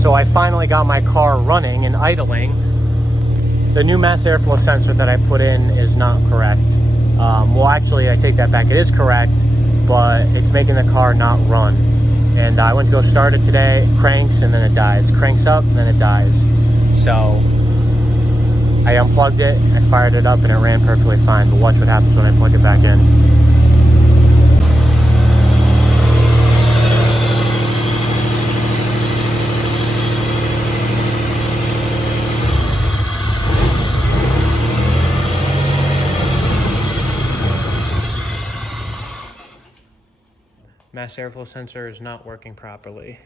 So I finally got my car running and idling. The new mass airflow sensor that I put in is not correct. Well, actually, I take that back. It is correct, but it's making the car not run. And I went to go start it today, it cranks, and then it dies. Cranks up, and then it dies. So I unplugged it, I fired it up, and it ran perfectly fine. But watch what happens when I plug it back in. Mass airflow sensor is not working properly.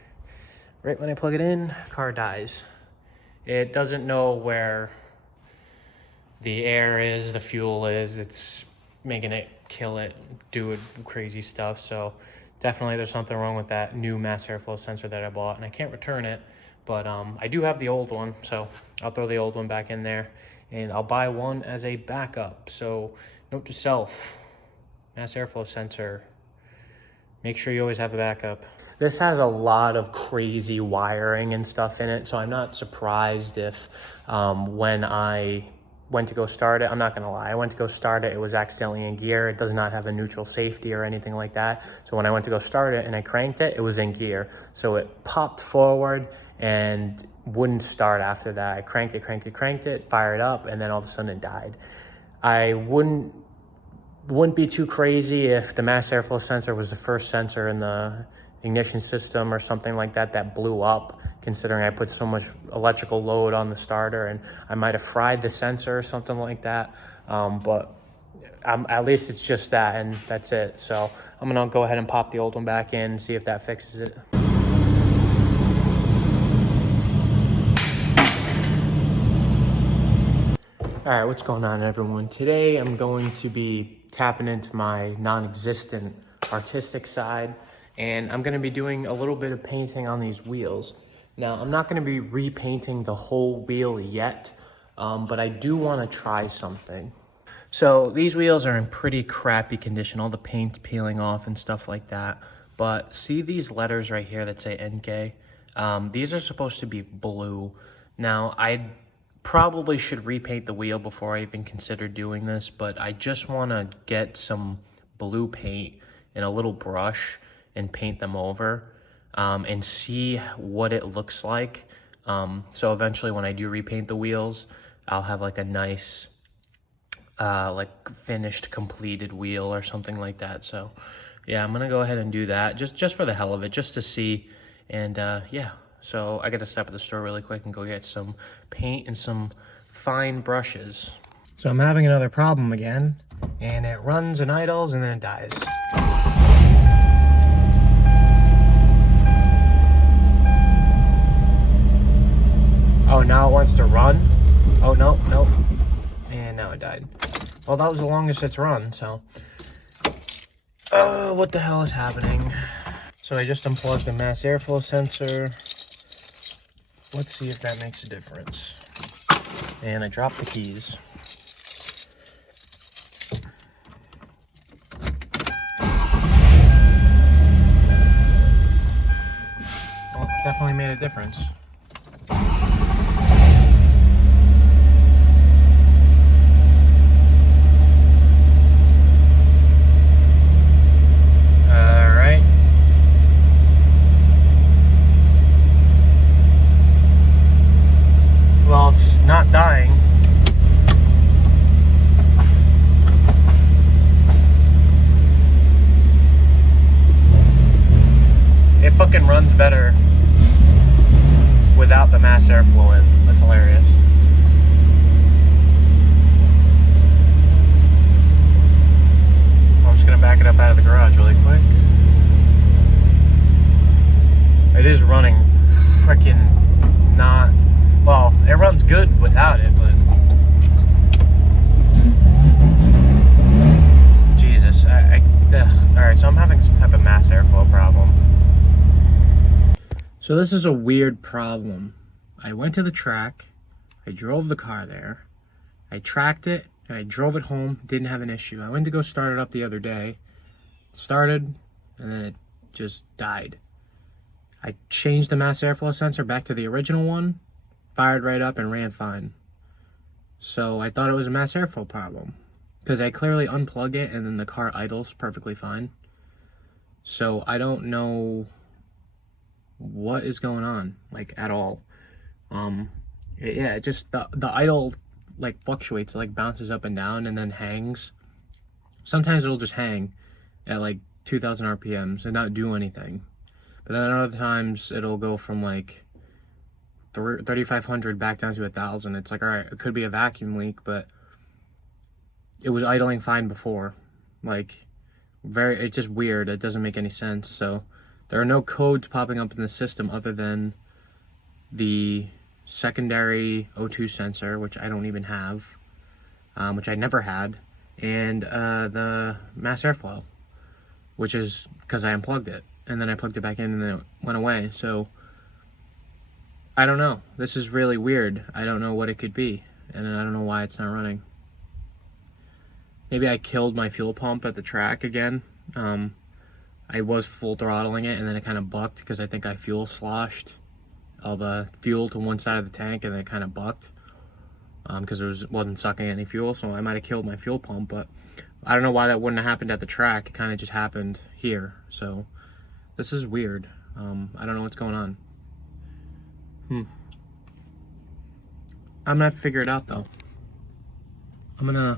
Right when I plug it in, car dies. It doesn't know where the air is, the fuel is. It's making it kill it, do crazy stuff. So definitely there's something wrong with that new mass airflow sensor that I bought, and I can't return it, but I do have the old one, so I'll throw the old one back in there, and I'll buy one as a backup. So note to self, mass airflow sensor, make sure you always have a backup. This has a lot of crazy wiring and stuff in it, so I'm not surprised if when I went to go start it, I'm not gonna lie, I went to go start it, it was accidentally in gear. It does not have a neutral safety or anything like that. So when I went to go start it and I cranked it, it was in gear. So it popped forward and wouldn't start after that. I cranked it, fired up, and then all of a sudden it died. I wouldn't be too crazy if the mass airflow sensor was the first sensor in the ignition system or something like that that blew up, considering I put so much electrical load on the starter, and I might have fried the sensor or something like that. But at least it's just that, and that's it. So I'm gonna go ahead and pop the old one back in and see if that fixes it. All right, what's going on, everyone? Today I'm going to be tapping into my non-existent artistic side, and I'm gonna be doing a little bit of painting on these wheels. Now, I'm not gonna be repainting the whole wheel yet, but I do wanna try something. So these wheels are in pretty crappy condition, all the paint peeling off and stuff like that. But see these letters right here that say Enkei? These are supposed to be blue. Now, I probably should repaint the wheel before I even consider doing this, but I just wanna get some blue paint and a little brush and paint them over and see what it looks like. So eventually when I do repaint the wheels, I'll have like a nice like finished completed wheel or something like that. So yeah, I'm gonna go ahead and do that just for the hell of it, just to see. And yeah, so I gotta stop at the store really quick and go get some paint and some fine brushes. So I'm having another problem again, and it runs and idles and then it dies. Oh, now it wants to run. Oh, no. And now it died. Well, that was the longest it's run, so. What the hell is happening? So I just unplugged the mass airflow sensor. Let's see if that makes a difference. And I dropped the keys. Well, definitely made a difference. It's not dying. It fucking runs better without the mass airflow in. That's hilarious. I'm just gonna back it up out of the garage really quick. It is running freaking not. Well, it runs good without it, but Jesus, all right, so I'm having some type of mass airflow problem. So this is a weird problem. I went to the track, I drove the car there, I tracked it, and I drove it home, didn't have an issue. I went to go start it up the other day, started, and then it just died. I changed the mass airflow sensor back to the original one, fired right up and ran fine. So I thought it was a mass airflow problem because I clearly unplug it and then the car idles perfectly fine. So I don't know what is going on, like, at all. Yeah, just the idle like fluctuates, it like bounces up and down and then hangs. Sometimes it'll just hang at like 2,000 RPMs and not do anything. But then other times it'll go from like 3,500 back down to 1,000. It's like, all right, it could be a vacuum leak, but it was idling fine before. Like, it's just weird. It doesn't make any sense. So there are no codes popping up in the system other than the secondary O2 sensor, which I don't even have, which I never had, and the mass airflow, which is because I unplugged it and then I plugged it back in and then it went away. So I don't know. This is really weird. I don't know what it could be, and I don't know why it's not running. Maybe I killed my fuel pump at the track again. I was full throttling it and then it kind of bucked because I think I fuel sloshed all the fuel to one side of the tank and then it kind of bucked because it wasn't sucking any fuel. So I might have killed my fuel pump, but I don't know why that wouldn't have happened at the track. It kind of just happened here. So this is weird. I don't know what's going on. I'm gonna figure it out though. I'm gonna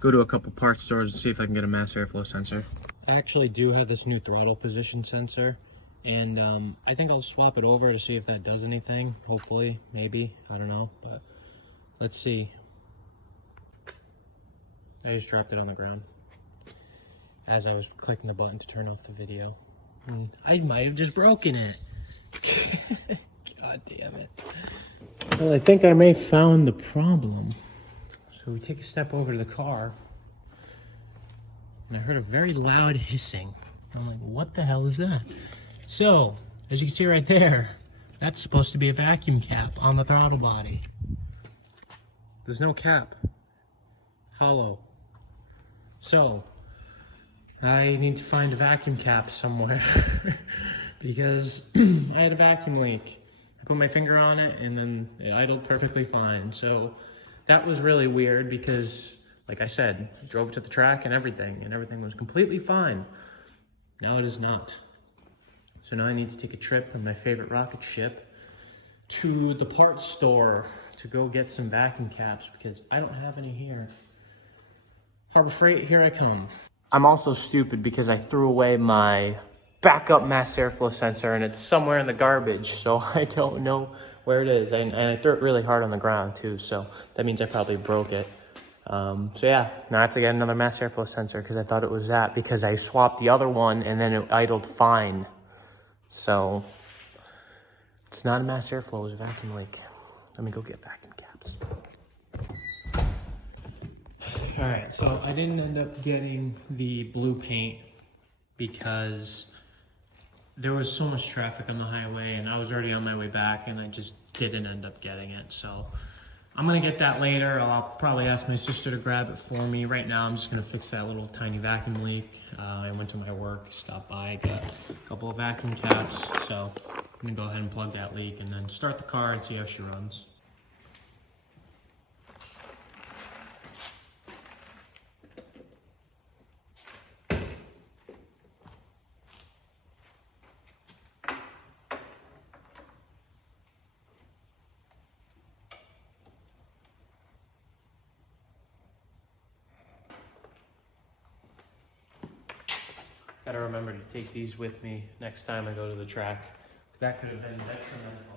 go to a couple parts stores and see if I can get a mass airflow sensor. I actually do have this new throttle position sensor, and I think I'll swap it over to see if that does anything. Hopefully, maybe, I don't know, but let's see. I just dropped it on the ground as I was clicking the button to turn off the video. And I might have just broken it. God damn it. Well, I think I may have found the problem. So we take a step over to the car, and I heard a very loud hissing. I'm like, what the hell is that? So, as you can see right there, that's supposed to be a vacuum cap on the throttle body. There's no cap. Hollow. So, I need to find a vacuum cap somewhere because I had a vacuum leak. I put my finger on it and then it idled perfectly fine. So that was really weird because, like I said, I drove to the track and everything was completely fine. Now it is not. So now I need to take a trip on my favorite rocket ship to the parts store to go get some vacuum caps because I don't have any here. Harbor Freight, here I come. I'm also stupid because I threw away my backup mass airflow sensor and it's somewhere in the garbage, so I don't know where it is. And I threw it really hard on the ground too, so that means I probably broke it. So yeah, now I have to get another mass airflow sensor because I thought it was that because I swapped the other one and then it idled fine. So it's not a mass airflow, it was a vacuum leak. Let me go get vacuum caps. All right, so I didn't end up getting the blue paint because there was so much traffic on the highway and I was already on my way back and I just didn't end up getting it. So I'm gonna get that later. I'll probably ask my sister to grab it for me. Right now, I'm just gonna fix that little tiny vacuum leak. I went to my work, stopped by, got a couple of vacuum caps. So I'm gonna go ahead and plug that leak and then start the car and see how she runs. Gotta remember to take these with me next time I go to the track. That could have been detrimental.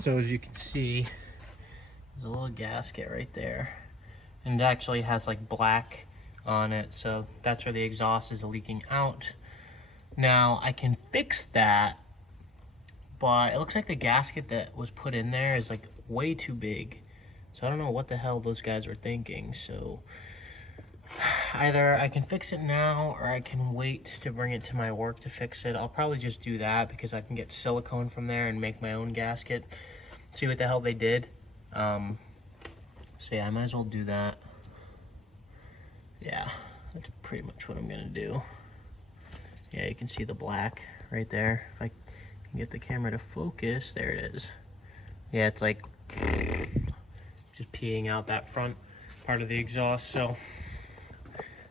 So as you can see, there's a little gasket right there. And it actually has like black on it, so that's where the exhaust is leaking out. Now I can fix that, but it looks like the gasket that was put in there is like way too big. So I don't know what the hell those guys were thinking. So either I can fix it now or I can wait to bring it to my work to fix it. I'll probably just do that because I can get silicone from there and make my own gasket. See what the hell they did. So yeah, I might as well do that. Yeah, that's pretty much what I'm gonna do. Yeah, you can see the black right there. If I can get the camera to focus, there it is. Yeah, it's like just peeing out that front part of the exhaust. So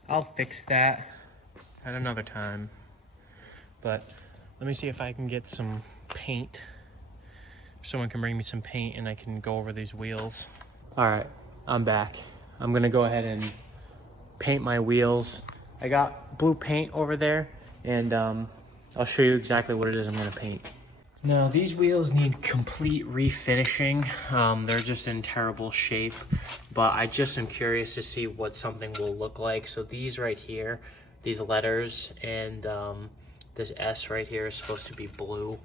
I'll fix that at another time. But let me see if I can get some paint. Someone can bring me some paint and I can go over these wheels. All right, I'm back. I'm gonna go ahead and paint my wheels. I got blue paint over there, and I'll show you exactly what it is I'm gonna paint. Now these wheels need complete refinishing. They're just in terrible shape, but I just am curious to see what something will look like. So these right here, these letters, and this S right here is supposed to be blue.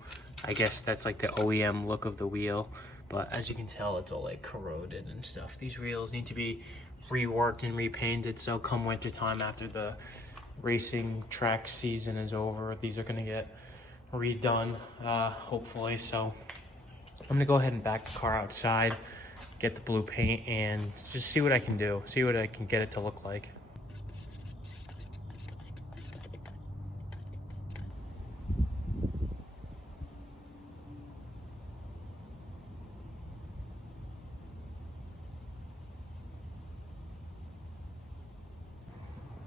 I guess that's like the OEM look of the wheel, but as you can tell, it's all like corroded and stuff. These wheels need to be reworked and repainted, so come winter time after the racing track season is over, these are gonna get redone, hopefully. So I'm gonna go ahead and back the car outside, get the blue paint, and just see what I can do, see what I can get it to look like.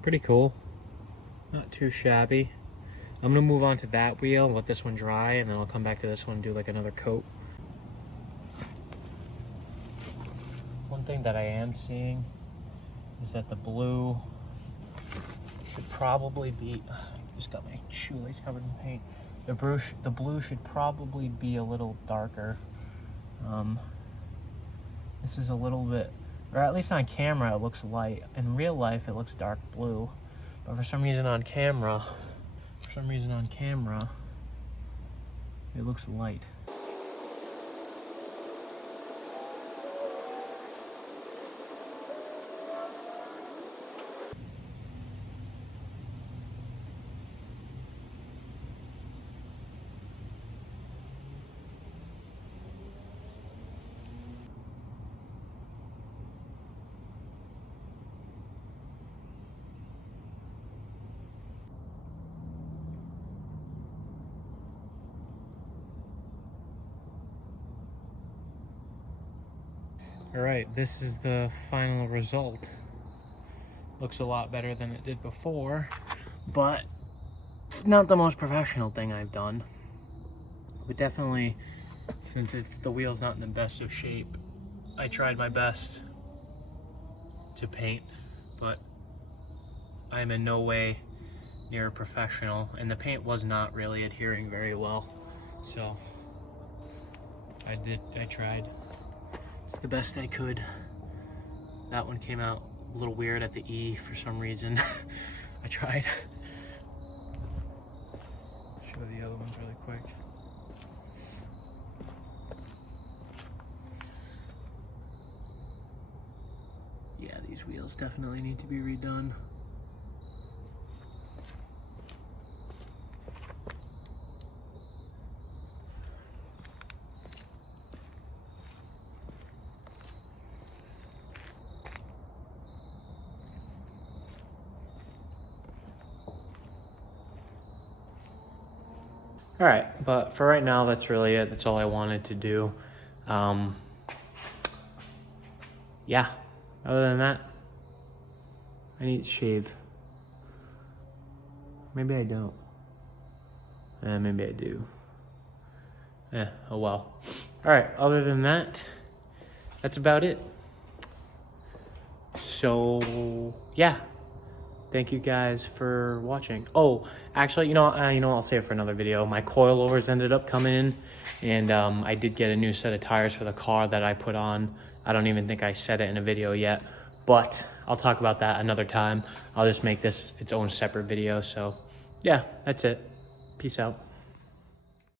Pretty cool, not too shabby. I'm gonna move on to that wheel, let this one dry, and then I'll come back to this one and do like another coat. One thing that I am seeing is that the blue should probably be, I just got my shoelace covered in paint. The blue should probably be a little darker. This is a little bit, or at least on camera it looks light. In real life it looks dark blue, but for some reason on camera it looks light. All right, this is the final result. Looks a lot better than it did before, but it's not the most professional thing I've done. But definitely, since the wheel's not in the best of shape, I tried my best to paint, but I'm in no way near a professional, and the paint was not really adhering very well. So I tried. It's the best I could. That one came out a little weird at the E for some reason. I tried. Show the other ones really quick. Yeah, these wheels definitely need to be redone. All right, but for right now, that's really it. That's all I wanted to do. Yeah, other than that, I need to shave. Maybe I don't. Maybe I do. Oh well. All right, other than that, that's about it. So, yeah. Thank you guys for watching. Oh, actually, you know, I'll save it for another video. My coilovers ended up coming in, and I did get a new set of tires for the car that I put on. I don't even think I said it in a video yet, but I'll talk about that another time. I'll just make this its own separate video. So yeah, that's it. Peace out.